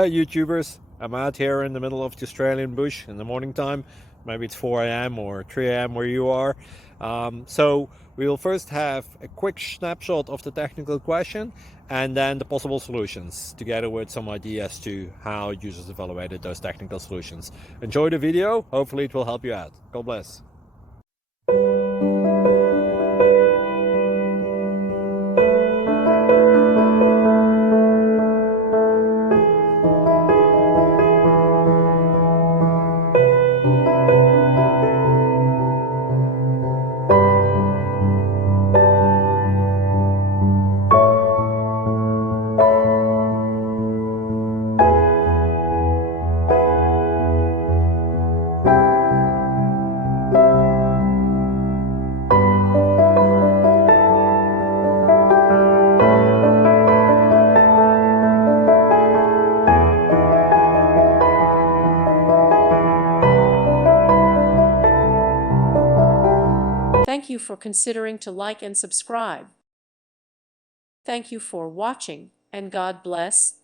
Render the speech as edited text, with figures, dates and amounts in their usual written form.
Hey YouTubers, I'm out here in the middle of the Australian bush in the morning time. Maybe it's 4 a.m. or 3 a.m. where you are. So we'll first have a quick snapshot of the technical question and then the possible solutions, together with some ideas to how users evaluated those technical solutions. Enjoy the video, hopefully it will help you out. God bless. Thank you for considering to like and subscribe. Thank you for watching, and God bless.